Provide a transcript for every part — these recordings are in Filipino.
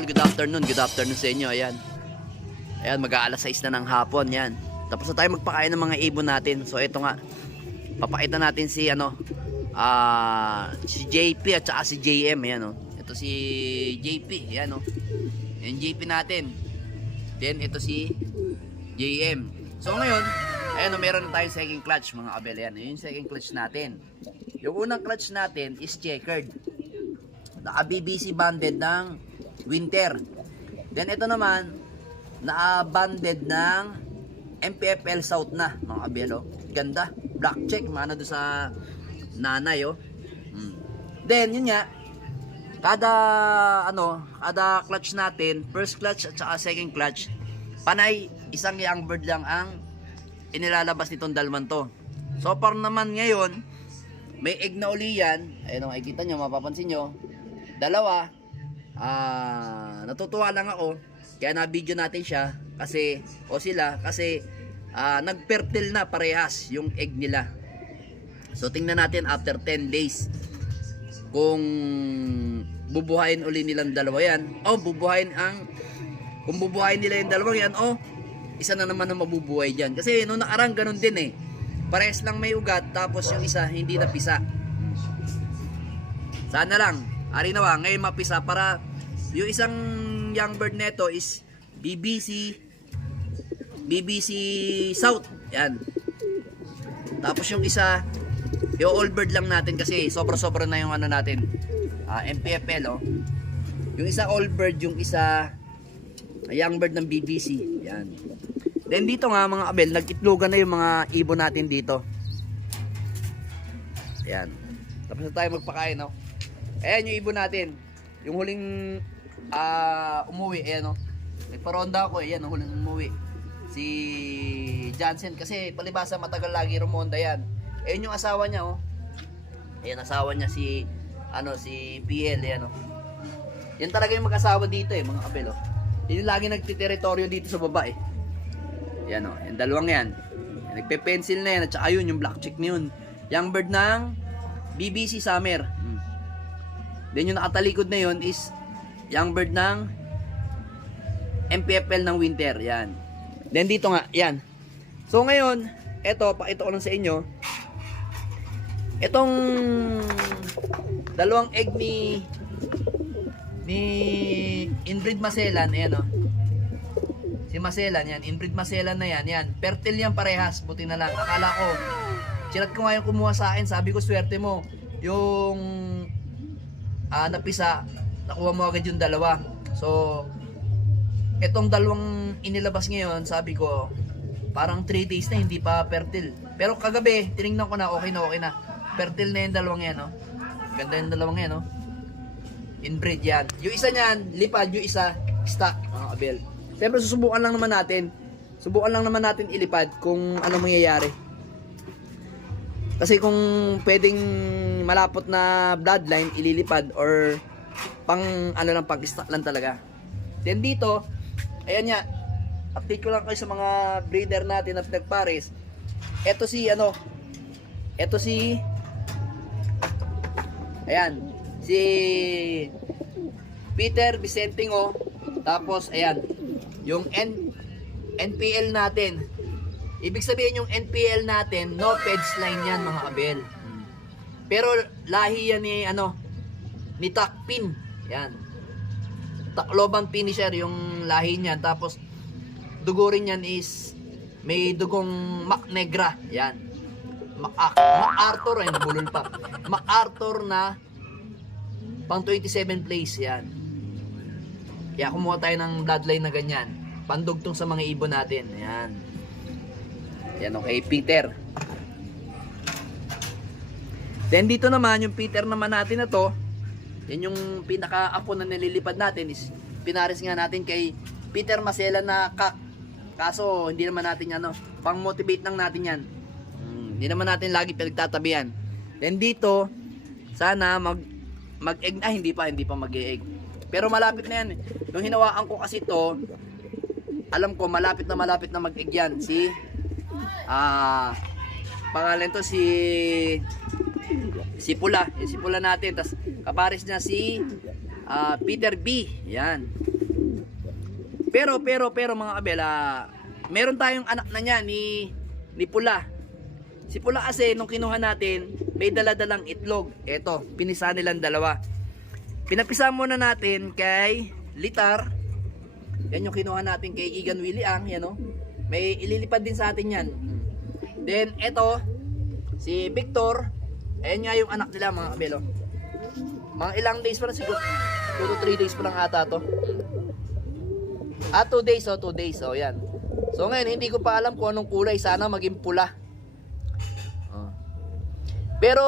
Abel, good afternoon. Good afternoon sa inyo. Ayan. Ayan, mag-aalas 6 na ng hapon. Yan. Tapos na tayo magpakain ng mga ibon natin. So, ito nga. Papakita natin si, ano, ah, si JP at saka si JM. Ayan, oh. Ito si JP. Ayan, oh. Yan JP natin. Then, ito si JM. So, ngayon, ayan, oh, meron na tayong second clutch, mga Abel. Ayan, yun yung second clutch natin. Yung unang clutch natin is checkered naka-BBC banded ng winter. Then ito naman, naka-banded ng MPFL South na, mga kabelo. Ganda. Black check, mana doon sa nanay, oh. Mm. Then, yun nga, kada, ano, kada clutch natin, first clutch at saka second clutch, panay, isang young bird lang ang inilalabas nitong dalman to. So far naman ngayon, may egg na uli yan. Ayun, makikita nyo, mapapansin nyo. Dalawa, ah, natutuwa lang ako. Kaya na-video natin siya kasi o sila kasi ah, nagfertile na parehas yung egg nila. So tingnan natin after 10 days kung bubuhayin uli nilang dalawa yan. O bubuhayin ang kung bubuhayin nila yung dalawa yan, o isa na naman ang mabubuhay diyan. Kasi nung nakarang ganun din eh. Parehas lang may ugat tapos yung isa hindi napisa. Sana lang Ari na ngayon mapisa para yung isang young bird neto is BBC BBC South. Yan. Tapos yung isa yung old bird lang natin kasi sobra-sobra na yung ano natin. ah, MPFL oh. Yung isa old bird, yung isa young bird ng BBC. Yan. Then dito nga mga abel, nagitlogan na yung mga ibon natin dito. Yan. Tapos na tayo magpakain, no? Ayan yung ibon natin. Yung huling ah umuwi, ayan, no? Nagparonda ako, ayan, yung huling umuwi. Si Jansen, kasi palibasa matagal lagi rumonda yan. Ayan yung asawa niya, oh. Ayan, asawa niya si, ano, si PL, ayan, oh. Yan talaga yung mag-asawa dito, eh, mga kabel, oh. Yun yung lagi nagtiterritoryo dito sa baba, eh. Yan, oh. Yung dalawang yan. Yan, Nagpe-pencil na yan, at saka yun, yung black chick na yun. Young bird ng BBC Summer. Hmm. Then yung nakatalikod na yun is young bird ng MPFL ng winter. Yan. Then dito nga, yan. So ngayon, eto, pakita ko lang sa inyo. Etong dalawang egg ni ni inbreed Maselan, ayan o. Si Maselan, yan. Inbreed Maselan na yan. Yan. Fertile yan parehas. Buti na lang. Akala ko, chinat ko nga yung kumuha sa akin. Sabi ko, swerte mo. Yung ah, napisa, nakuha mo agad yung dalawa. So, etong dalawang inilabas ngayon, sabi ko, parang 3 days na hindi pa fertile. Pero kagabi, tiningnan ko na, okay na, okay na. Fertile na yung dalawang yan, no? Ganda yung dalawang yan, no? Inbreed yan. Yung isa niyan, lipad, yung isa, stock, mga kabel. Siyempre, susubukan lang naman natin. Subukan lang naman natin ilipad kung ano mangyayari. Kasi kung pwedeng malapot na bloodline, ililipad or pang ano lang, pang stock lang talaga. Then dito, ayan nga, update ko lang kayo sa mga breeder natin na nagpares. Ito si ano, ito si Ayan, si Peter Vicentingo. Tapos ayan, yung N NPL natin. Ibig sabihin yung NPL natin, no peds line yan mga abel. Pero lahi yan ni ano ni Takpin. Yan. Tacloban finisher yung lahi niyan. Tapos dugo rin yan is may dugong Mac Negra. Yan. Mac MacArthur ay nabulol pa. MacArthur na pang 27 place yan. Kaya kumuha tayo ng bloodline na ganyan. Pandugtong sa mga ibon natin. Ayan. Yan okay, Peter. Then dito naman, yung Peter naman natin na to, yan yung pinaka-apo na nililipad natin is pinaris nga natin kay Peter Masela na kak. Kaso hindi naman natin ano, pang-motivate lang natin yan. Hmm, hindi naman natin lagi pinagtatabihan. Then dito, sana mag mag-egg na hindi pa, hindi pa mag-egg. Pero malapit na yan. Nung hinawaan ko kasi to, alam ko malapit na malapit na mag-egg yan. Si ah pangalan to si si Pula, yung si Pula natin. tas kapares na si ah, Peter B. Yan. Pero, pero, pero mga kabel, ah, meron tayong anak na niya ni, ni Pula. Si Pula kasi, nung kinuha natin, may daladalang itlog. Eto, pinisa nilang dalawa. Pinapisa muna natin kay Litar. Yan yung kinuha natin kay Igan Willie Ang, yan o. May ililipad din sa atin yan. Then, eto, si Victor. Ayan nga yung anak nila mga kabelo. Mga ilang days pa lang siguro. 2 to 3 days pa lang ata to. Ah, 2 days oh, 2 days oh, yan. So ngayon, hindi ko pa alam kung anong kulay. Sana maging pula. Oh. Pero,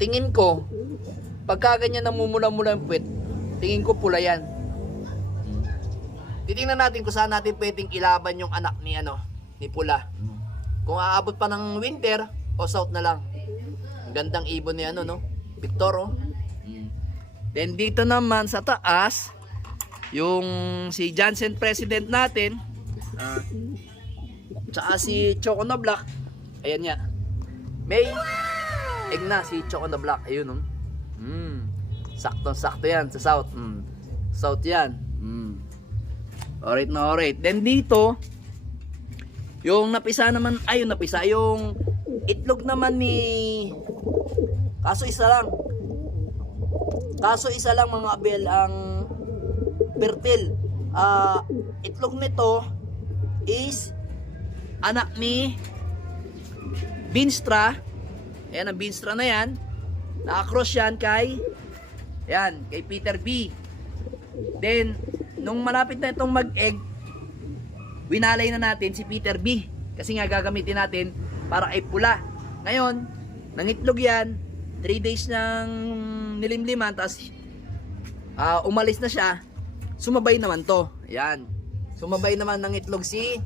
tingin ko, pagka ganyan namumula-mula yung puwet, tingin ko pula yan. Titingnan natin kung saan natin pwedeng ilaban yung anak ni ano, ni pula. Kung aabot pa ng winter o south na lang. Ang gandang ibon ni ano no, Victor oh. Then dito naman sa taas, yung si Jansen president natin, ah, tsaka si Choco na Black, ayan nga. May egg na si Choco na Black, ayun oh. Mm. Sakto sakto yan sa south. Mm. South yan. Mm. Alright na alright. Then dito, yung napisa naman, ay napisa, yung itlog naman ni, kaso isa lang. Kaso isa lang mga abel ang fertile. Ah, itlog nito is anak ni Binstra. Ayan ang Binstra na yan. Nakakross yan kay yan, kay Peter B. Then, nung malapit na itong mag-egg, winalay na natin si Peter B. Kasi nga gagamitin natin para ay pula. Ngayon, nangitlog yan, 3 days nang nilimliman, tapos ah, umalis na siya, sumabay naman to. Yan. Sumabay naman ng itlog si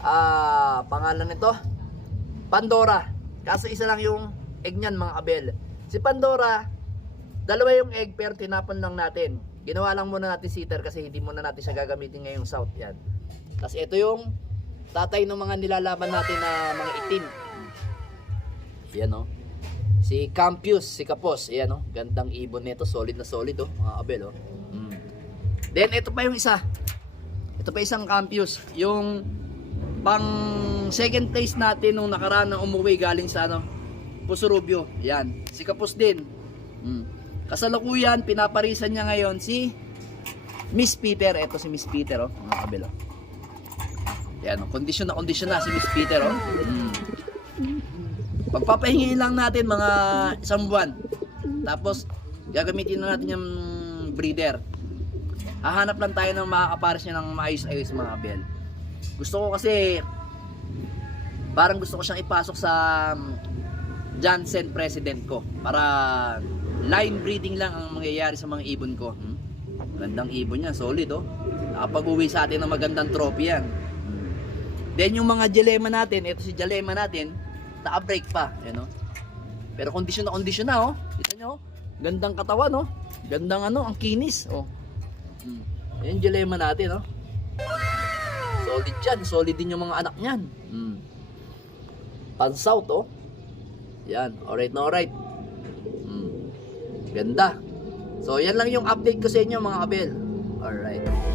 ah, pangalan nito, Pandora. Kaso isa lang yung egg niyan mga abel. Si Pandora, dalawa yung egg pero tinapon lang natin. Ginawa lang muna natin sitter kasi hindi muna natin siya gagamitin ngayong south yan. Tapos ito yung tatay ng mga nilalaban natin na mga itim. Yan oh. Si Campius, si Kapos. Ayan oh. Gandang ibon nito. Solid na solid oh. Mga abel oh. Mm. Then ito pa yung isa. Ito pa isang Campius. Yung pang second place natin nung nakaraan na umuwi galing sa ano. Pusurubyo. Yan. Si Kapos din. Mm. Kasalukuyan, pinaparisan niya ngayon si Miss Peter. Ito si Miss Peter oh. Mga abel oh. Yan, kondisyon na kondisyon na si Miss Peter, oh. Mm. Pagpapahingi lang natin mga isang buwan. Tapos, gagamitin na natin yung breeder. Hahanap lang tayo ng makakapares niya ng maayos-ayos mga abel. Gusto ko kasi, parang gusto ko siyang ipasok sa um, Jansen president ko. Para line breeding lang ang mangyayari sa mga ibon ko. Hmm? Gandang ibon niya, solid oh. Nakapag-uwi sa atin ng magandang trophy yan. Then yung mga dilema natin, ito si dilema natin, naka-break pa, yan oh. Pero kondisyon na kondisyon na oh. Kita nyo, gandang katawan oh. Gandang ano, ang kinis oh. Hmm. Yan dilema natin oh. Solid yan, solid din yung mga anak niyan. Hmm. Pan-south oh. Yan, alright na alright. Hmm. Ganda. So yan lang yung update ko sa inyo mga kabel. Alright.